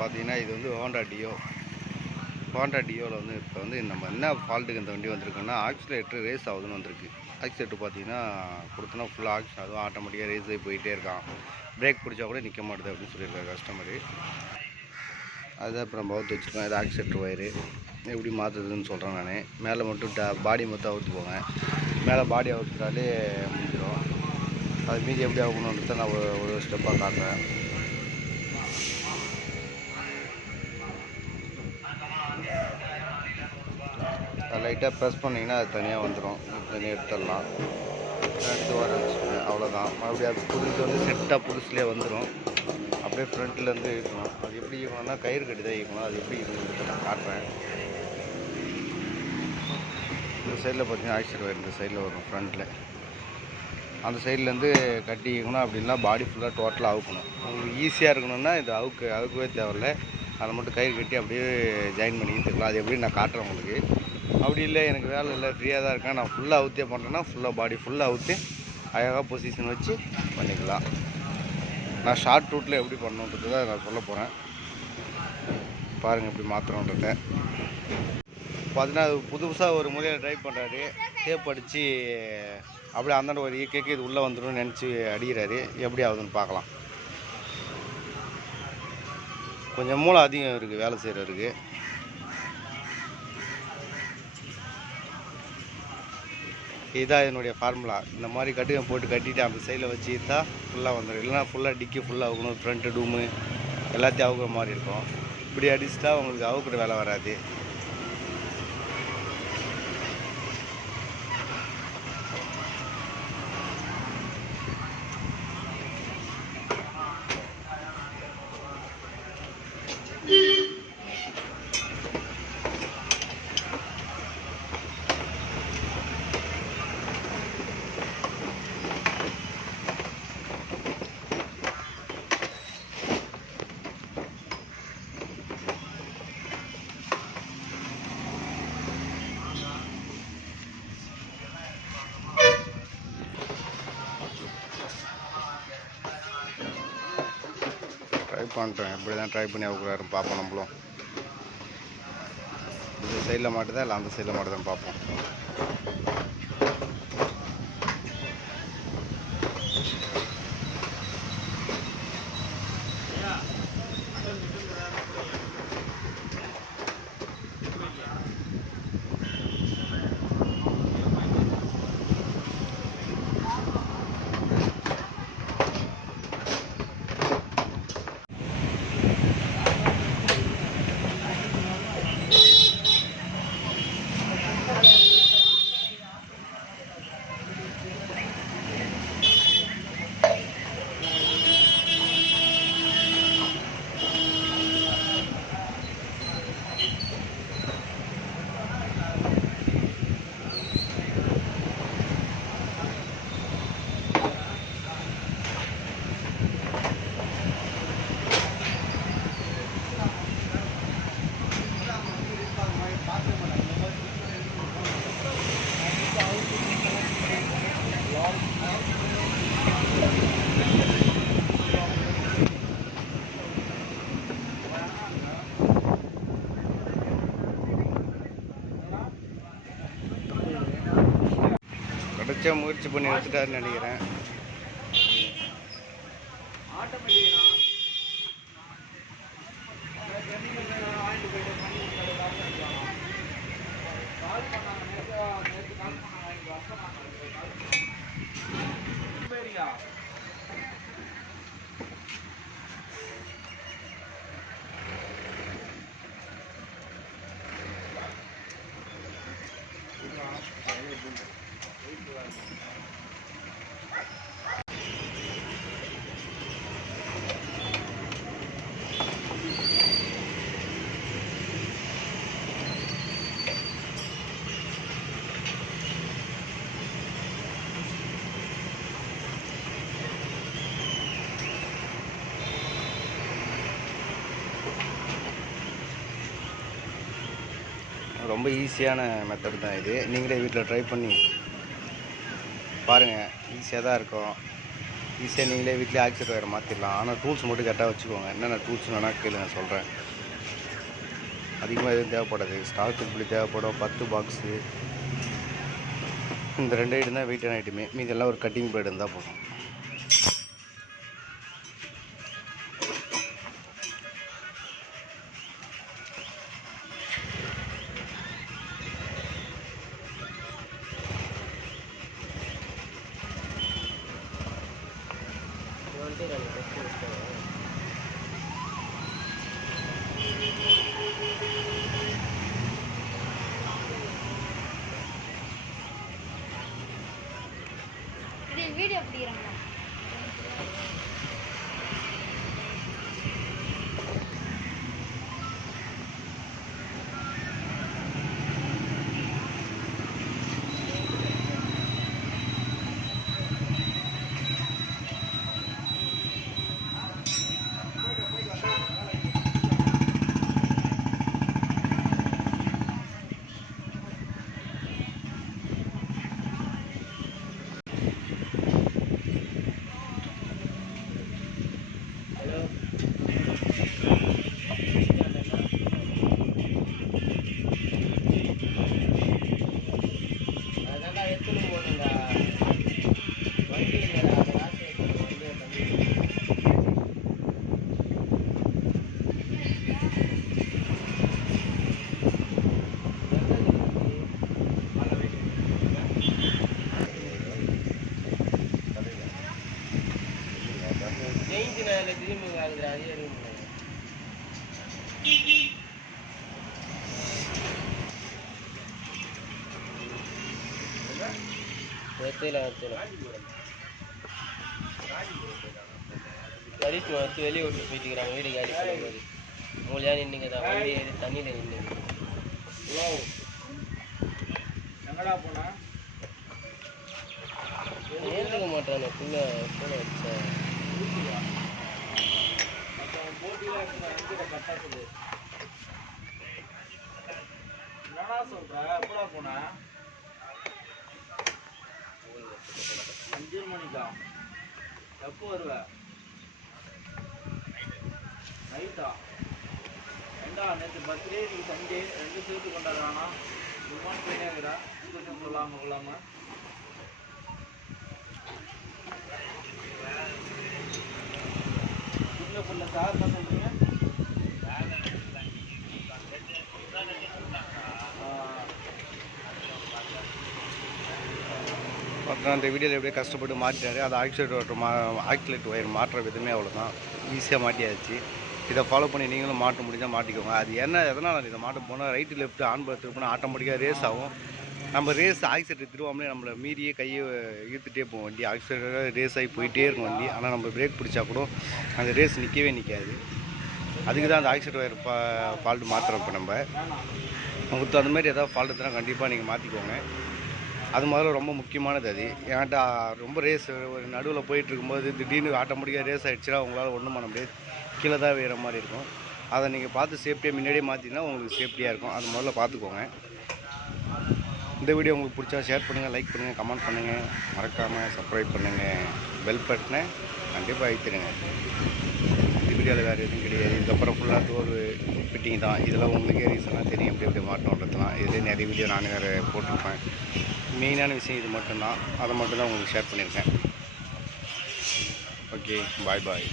பார்த்தீங்கன்னா இது வந்து ஹோண்டா டியோவில் வந்து இப்போ வந்து நம்ம என்ன ஃபால்ட்டுக்கு இந்த வண்டி வந்திருக்குன்னா ஆக்சிலேட்டர் ரேஸ் ஆகுதுன்னு வந்திருக்கு. ஆக்சிலேட்டர் பார்த்தீங்கன்னா கொடுத்தோன்னா ஃபுல்லாக ஆக்ஷன் அதுவும் ஆட்டோமேட்டிக்காக ரேஸ் ஆகி போயிட்டே இருக்கான். பிரேக் பிடிச்சா கூட நிற்க மாட்டுது அப்படின்னு சொல்லியிருக்காரு கஸ்டமரு. அதுதான் இப்போ நம்ம அவுத்து வச்சுருக்கோம். இது ஆக்சிலேட்டர் ஒயரு எப்படி மாற்றுறதுன்னு சொல்கிறேன் நான். மேலே மட்டும் பாடி மட்டும் அவுத்துக்கோங்க. மேலே பாடி அவுத்துட்டாலே முடிஞ்சிடும். அது மீதி எப்படி ஆகணுன்றத நான் ஒரு ஸ்டெப்பாக காட்டுறேன். லைட்டாக ப்ரெஸ் பண்ணிங்கன்னா அது தனியாக வந்துடும். தனியாக எடுத்துடலாம். எடுத்து வர வச்சுக்கோங்க, அவ்வளோதான். மறுபடியும் அது புதுசு வந்து செட்டாக புதுசுலேயே வந்துடும். அப்படியே ஃப்ரண்ட்லேருந்து இழுக்கணும். அது எப்படி இழுக்கணும்னா கயிறு கட்டி தான் இழுக்கணும். அது எப்படி இழுக்கணுன்றத நான் காட்டுறேன். இந்த சைடில் பார்த்தீங்கன்னா ஆக்சிலேட்டர் வரும். இந்த சைடில் வரும் ஃப்ரண்ட்டில். அந்த சைட்லேருந்து கட்டி இழுக்கணும். அப்படின்னா பாடி ஃபுல்லாக டோட்டலாக அவுக்கணும். உங்களுக்கு ஈஸியாக இருக்கணும்னா இது அவுக்கவே தேவையில்லை. அதை மட்டும் கயிறு கட்டி அப்படியே ஜாயின் பண்ணி இழுத்துக்கலாம். அது எப்படி நான் காட்டுறேன் உங்களுக்கு. அப்படி இல்லை எனக்கு வேலை இல்லை ஃப்ரீயாக தான் இருக்கேன் நான் ஃபுல்லாக அவுத்தே பண்ணுறேன்னா ஃபுல்லாக பாடி ஃபுல்லாக அவுத்து அழகாக பொசிஷன் வச்சு பண்ணிக்கலாம். நான் ஷார்ட் ரூட்டில் எப்படி பண்ணணுன்றது தான் நான் சொல்ல போகிறேன். பாருங்கள் எப்படி மாற்றணுன்றத. பார்த்தீங்கன்னா புதுசாக ஒரு முறையில் ட்ரை பண்ணுறாரு. டேப் அடித்து அப்படியே அந்தாண்ட ஒரு கேக்கு இது உள்ளே வந்துடும் நினச்சி அடிக்கிறாரு. எப்படி ஆகுதுன்னு பார்க்கலாம். கொஞ்சம் மூளை அதிகம் இருக்குது வேலை செய்கிறவருக்கு. இதுதான் என்னுடைய ஃபார்முலா. இந்த மாதிரி கட்டுங்க போட்டு கட்டிட்டு அந்த சைடில் வச்சு தான் ஃபுல்லாக வந்துடும். இல்லைனா ஃபுல்லாக டிக்கி ஃபுல்லாக அவுக்கணும். ஃப்ரண்ட்டு டூமு எல்லாத்தையும் அவுக்குற மாதிரி இருக்கும். இப்படி அடிச்சுட்டா உங்களுக்கு அவுக்குற வேலை வராது. ட்ரை பண்ணுறேன். எப்படி தான் ட்ரை பண்ணி அவுக்குறாருன்னு பார்ப்போம். நம்மளும் இந்த சைடில் மாட்டுதா இல்லை அந்த சைடில் மாட்டுதான்னு பார்ப்போம். கடைசியாக முயற்சி பண்ணி எடுத்துட்டாருன்னு நினைக்கிறேன். ரொம்ப ஈஸியான மெத்தட் தான் இது. நீங்களே வீட்டில் ட்ரை பண்ணி பாருங்கள். ஈஸியாக தான் இருக்கும். ஈஸியாக நீங்களே வீட்டிலே ஆக்சிடென்ட் ஒயரை மாற்றிடலாம். ஆனால் டூல்ஸ் மட்டும் கரெக்டாக வச்சுக்கோங்க. என்னென்ன டூல்ஸ் வேணால் கேளு நான் சொல்கிறேன். அதிகமாக எதுவும் தேவைப்படாது. ஸ்டார் திருப்பி தேவைப்படும் 10 பாக்ஸு. இந்த 2 ஐட்டம் தான் வெயிட்டான ஐட்டமே. மீதெல்லாம் ஒரு கட்டிங் பிளேட் இருந்தால் போதும். வீடியோ பிடிக்கிறாங்க. கரிஷ்மா வந்து வெளியே விட்டு போயிட்டுக்கிறாங்க. வீடு காலி பண்ணும்போது மூலையாக நின்றுங்க தான். வண்டி தண்ணியில் நின்று ஏற்றுக்க மாட்டானே. புள்ள பூனை வச்சேன். என்னடா சொல்ற? எப்படா போன? 5 மணிக்கா? எப்போ வருவ? நைட்டா? ஏண்டா நேற்று பர்த்டே, நீ சண்டே 2 சேர்த்து கொண்டாடுறானா? குருமான் போயினே இருக்கிறா. கொஞ்சம் சொல்லாம புள்ள சார் என்ன சொல்றீங்க? அந்த வீடியோவில் எப்படியே கஷ்டப்பட்டு மாட்டிட்டாரு. அது ஆக்சிலேட் ஒயர் மாட்டுற விதமே அவ்வளோதான். ஈஸியாக மாட்டியாச்சு. இதை ஃபாலோ பண்ணி நீங்களும் மாட்ட முடிஞ்சால் மாட்டிக்கோங்க. அது எதனால் இதை மாட்ட போனால் ரைட்டு லெஃப்ட்டு ஆன் பர்த்து போனால் ஆட்டோமேட்டிக்காக ரேஸ் ஆகும். நம்ம ரேஸ் ஆக்சிலேட்டர் திருவாமலே நம்மளை மீறியே கையை இழுத்துகிட்டே போகும் வண்டி. ஆக்சிலேட்டராக ரேஸ் ஆகி போயிட்டே இருக்கும் வண்டி. ஆனால் நம்ம பிரேக் பிடிச்சா கூட அந்த ரேஸ் நிற்காது. அதுக்கு தான் அந்த ஆக்சிலேட்டர் ஒயர் ஃபால்ட்டு மாற்றுறோம். இப்போ நம்ம உங்களுக்கு அந்த மாதிரி எதாவது ஃபால்ட் இருந்தால் கண்டிப்பாக நீங்கள் மாற்றிக்கோங்க. அது முதல்ல ரொம்ப முக்கியமானது. அது ஏன்ட்டா ரொம்ப ரேஸ் ஒரு நடுவில் போயிட்டுருக்கும்போது திடீர்னு ஆட்டோமேட்டிக்காக ரேஸ் ஆகிடுச்சுன்னா உங்களால் ஒன்றும் பண்ண முடியாது. கீழே தான் வேறு மாதிரி இருக்கும். அதை நீங்கள் பார்த்து சேஃப்டியாக முன்னாடியே மாற்றிங்கன்னா உங்களுக்கு சேஃப்டியாக இருக்கும். அது முதல்ல பார்த்துக்கோங்க. இந்த வீடியோ உங்களுக்கு பிடிச்சா ஷேர் பண்ணுங்கள், லைக் பண்ணுங்கள், கமெண்ட் பண்ணுங்கள். மறக்காமல் சப்ஸ்கிரைப் பண்ணுங்கள். பெல் பட்டனை கண்டிப்பாக அழுத்திடுங்க. இந்த வீடியோவில் வேறு எதுவும் கிடையாது. இதுக்கப்புறம் ஃபுல்லாக டோர் ஃபிட்டிங் தான். இதெல்லாம் உங்களுக்கே ரீசனாக தெரியும் எப்படி மாட்டோன்றதுலாம். இதிலே நிறைய வீடியோ நான் வேறு போட்டிருப்பேன். மெயினான விஷயம் இது மட்டும்தான். அதை மட்டும்தான் உங்களுக்கு ஷேர் பண்ணியிருக்கேன். ஓகே, பாய்.